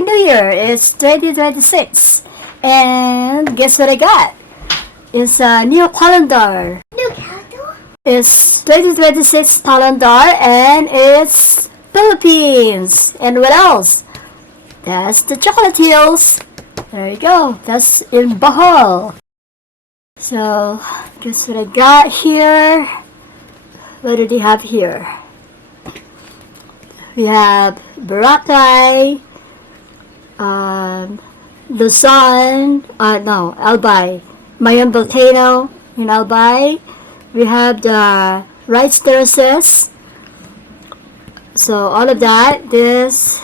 Happy New Year! It's 2026. And guess what I got? It's a new calendar. New calendar? It's 2026 calendar and it's Philippines. And what else? That's the Chocolate Hills. There you go. That's in Bohol. So, guess what I got here? What did he have here? We have Boracay, Luzon, Albay, Mayon Volcano in Albay. We have the Terraces. So all of that. This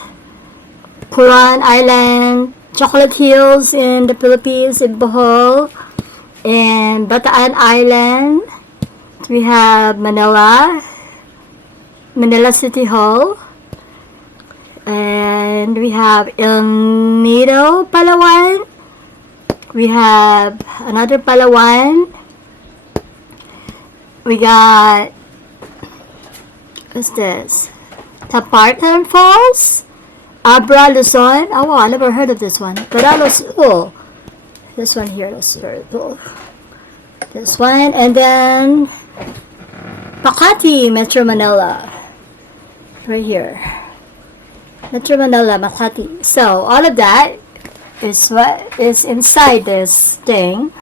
Coron Island, Chocolate Hills in the Philippines, in Bohol, and Batan Island. We have Manila City Hall. And we have El Nido, Palawan. We have another Palawan. We got, what's this? Tapartan Falls. Abra, Luzon. Oh, wow, I never heard of this one. But that looks cool. This one here looks very cool. This one. And then Makati, Metro Manila. Right here. Metro Manila, Makati. So, all of that is what is inside this thing.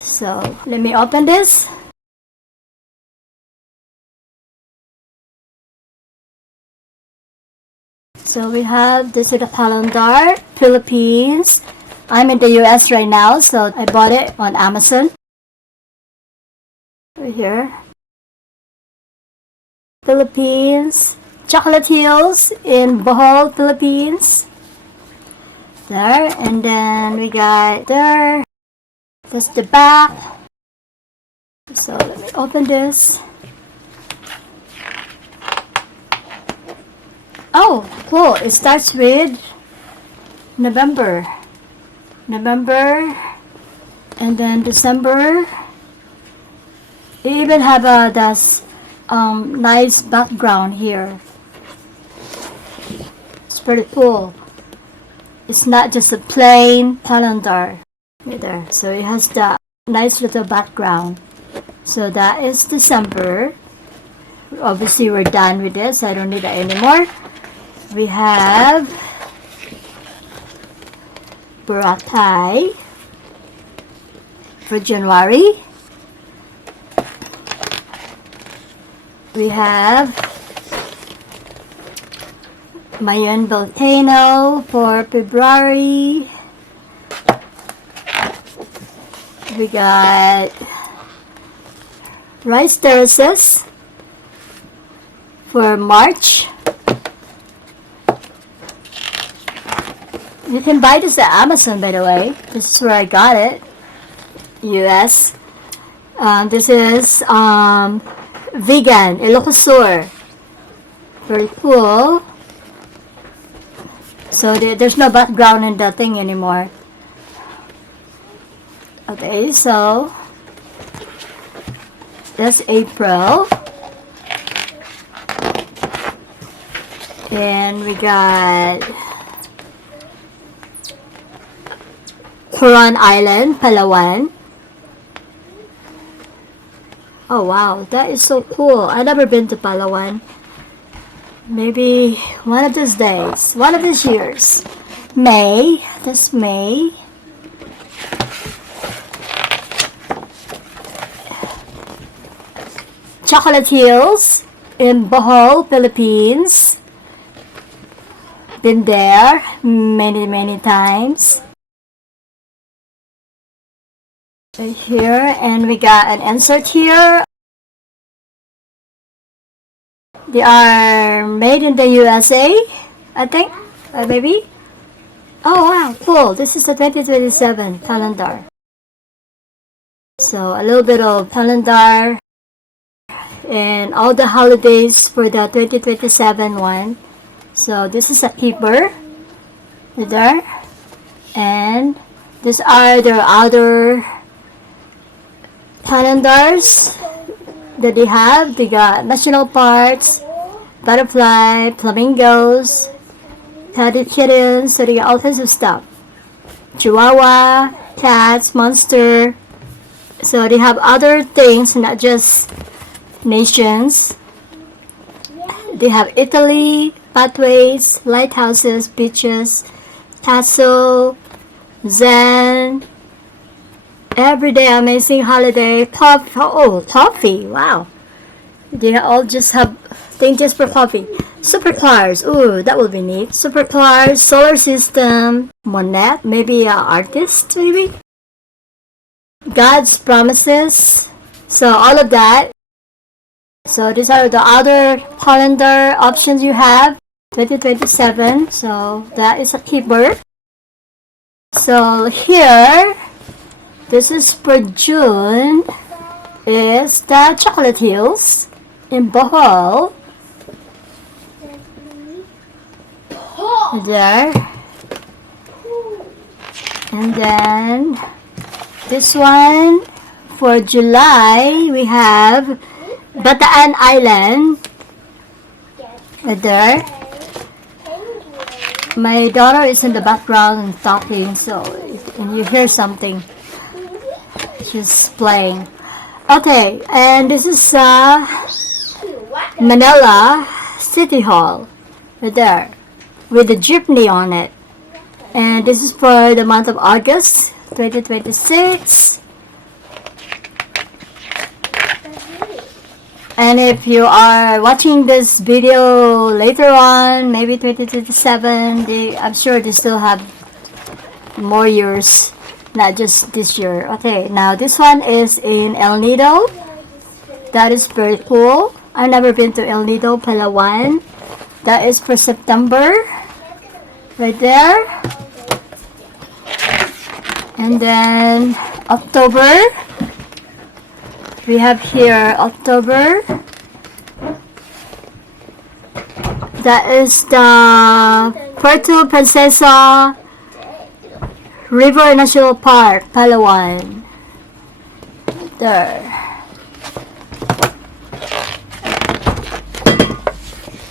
So, let me open this. So, we have this is the calendar, Philippines. I'm in the US right now, so I bought it on Amazon. Right here. Philippines. Chocolate Hills in Bohol, Philippines. There, and then we got there. That's the back. So let me open this. Oh, cool. It starts with November, and then December. They even have a nice background here. Pretty cool. It's not just a plain calendar. Right there. So it has the nice little background. So that is December. Obviously we're done with this. I don't need that anymore. We have Boracay for January. We have Mayon Volcano for February. We got Terraces for March. You can buy this at Amazon, by the way. This is where I got it. US. This is Vigan, Ilocos. Very cool. So there's no background in the thing anymore. Okay, so that's April. And we got Coron Island, Palawan. Oh wow, that is so cool. I've never been to Palawan. Maybe one of these days, one of these years. May, this May. Chocolate Hills in Bohol, Philippines. Been there many times. Right here, and we got an insert here. They are made in the USA, I think, maybe. Oh wow, cool. This is the 2027 calendar. So a little bit of calendar and all the holidays for the 2027 one. So this is a keeper there, and these are the other calendars that they have. They got national parks, butterfly, flamingos, Teddy kittens, so they got all kinds of stuff. Chihuahua, cats, monster. So they have other things, not just nations. They have Italy, pathways, lighthouses, beaches, castle, Zen, everyday amazing holiday, coffee, wow. They all just have things just for coffee. Supercars, ooh, that would be neat. Supercars, solar system, Monet, maybe an artist, maybe. God's promises, so all of that. So these are the other calendar options you have. 2027, so that is a keeper. So here, this is for June, is the Chocolate Hills in Bohol. There. And then this one for July, we have Batan Island. There. My daughter is in the background talking, so when you hear something, she's playing. Okay, and this is Manila City Hall. There. With the jeepney on it. And this is for the month of August 2026. And if you are watching this video later on, maybe 2027, I'm sure they still have more years, not just this year. Okay, now this one is in El Nido. That is very cool. I've never been to El Nido, Palawan. That is for September. Right there. And then October. We have here October. That is the Puerto Princesa River National Park, Palawan. There.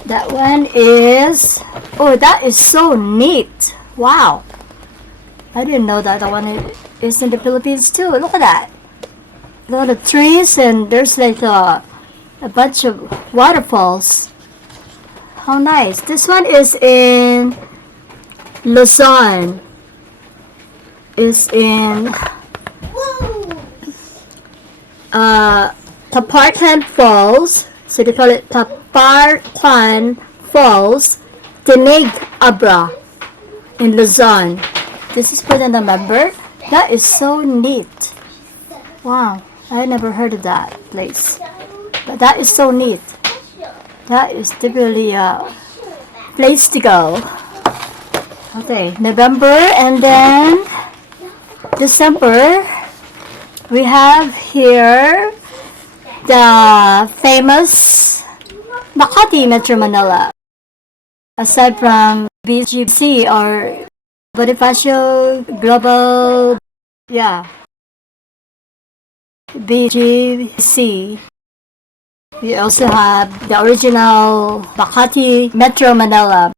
That one is, oh, that is so neat. Wow. I didn't know that one is in the Philippines too. Look at that. A lot of trees and there's like a bunch of waterfalls. How nice. This one is in Luzon. Is in Taparkan Falls. So they call it Taparkan Falls, Tinig Abra in Luzon. This is for the November. That is so neat. Wow, I never heard of that place. But that is so neat. That is definitely a place to go. Okay, November and then December. We have here the famous Makati Metro Manila. Aside from BGC or Bonifacio Global, yeah, BGC. We also have the original Makati Metro Manila.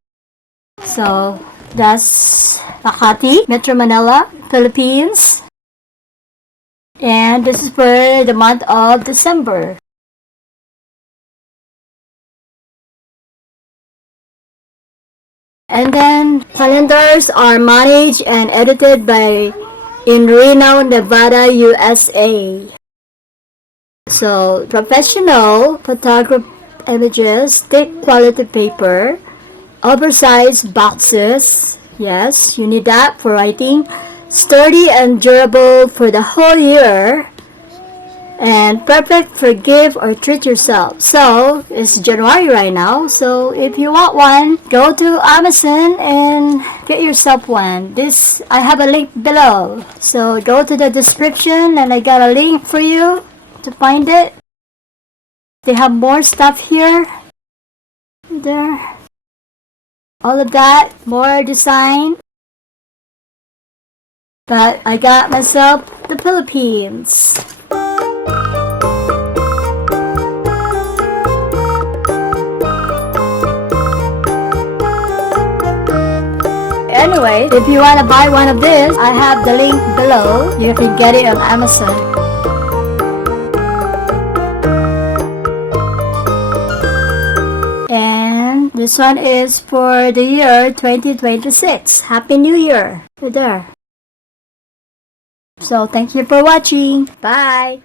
So that's Makati Metro Manila, Philippines. And this is for the month of December. And then calendars are managed and edited by in Reno, Nevada, USA. So professional photograph images, thick quality paper, oversized boxes. Yes, you need that for writing. Sturdy and durable for the whole year. And perfect for gift or treat yourself. So, it's January right now. So, if you want one, go to Amazon and get yourself one. I have a link below. So, go to the description and I got a link for you to find it. They have more stuff here. There. All of that. More design. But I got myself the Philippines. anyway, if you want to buy one of this, I have the link below. You can get it on Amazon. And this one is for the year 2026. Happy New Year. Right there. So thank you for watching. Bye.